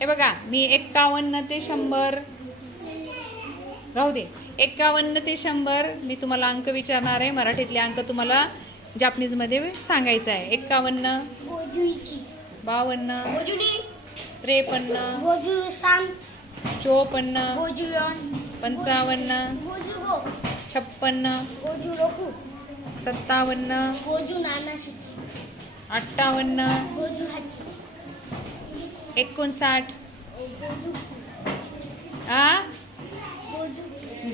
हे बघा मी 51 ते 100 राहू दे 51 ते 100 मी तुम्हाला अंक विचारणार आहे. मराठीतले अंक तुम्हाला जापनीजमध्ये सांगायचं आहे. 51 52 53 54 55 56 57 58 59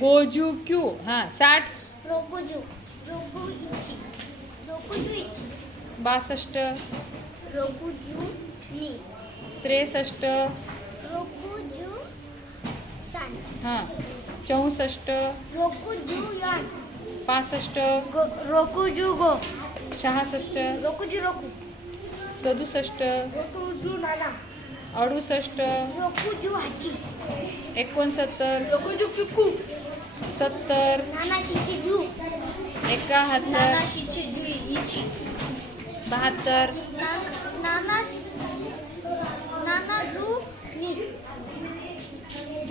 गोजू क्यू 60 62 63 64 66 67 68 69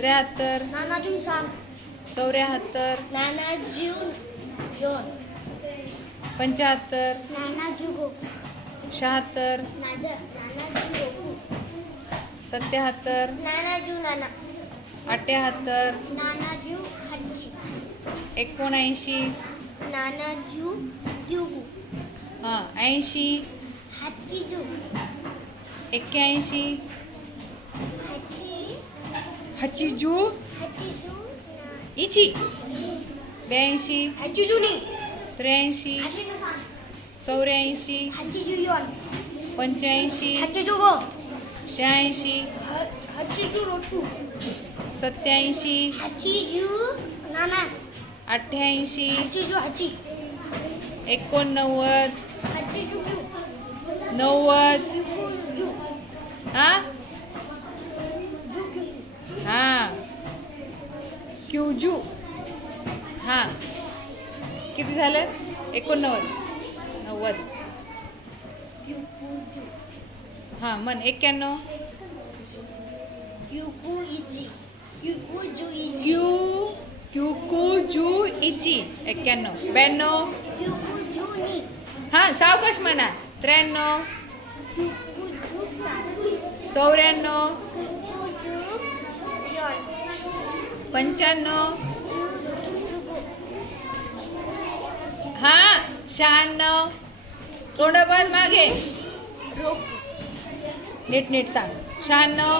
70 71 73 74 76 77 78 79 80 81 80 82 83 84 85 86 87 88 89 90 क्यूजू किती झालं 89 90 मन 91 क्यूजू इची 91 92 सावकाश म्हणा 93 94 95 96 तोंड बंद मागे नीट सांग 96